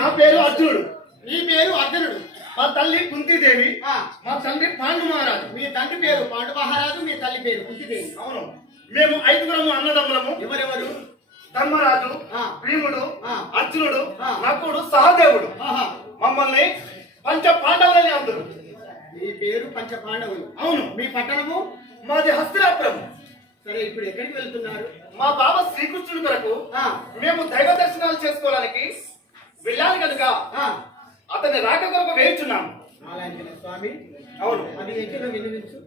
నా? పేరు అర్జునుడు. నీ పేరు అర్జునుడు. మా తల్లి కుంతీదేవి. ఆ, మా తండ్రి పాండు మహారాజు. మీ తండ్రి పేరు పాండు మహారాజు మీ తల్లి పేరు కుంతిదేవి. అవును. మేము ఐదుగురము అన్నదమ్ములము. ఎవరెవరు? ధర్మరాజు ఆ. భీముడు ఆ. అర్జునుడు. నకుడు సహదేవుడు. మమ్మల్ని పంచ పాండవులని అందరు. మీ పేరు పంచ పాండవులు. అవును. మీ పట్టణము? మాది హస్తినాపురం. సరే ఇప్పుడు ఎక్కడికి వెళ్తున్నారు? మా బాబా శ్రీకృష్ణుడి కొరకు మేము దైవ వెళ్ళాలి కనుక అతని రాక కొరకు వేయుచున్నాము అలాంటిదే స్వామి అవును. అది ఎక్కడ వినిపించు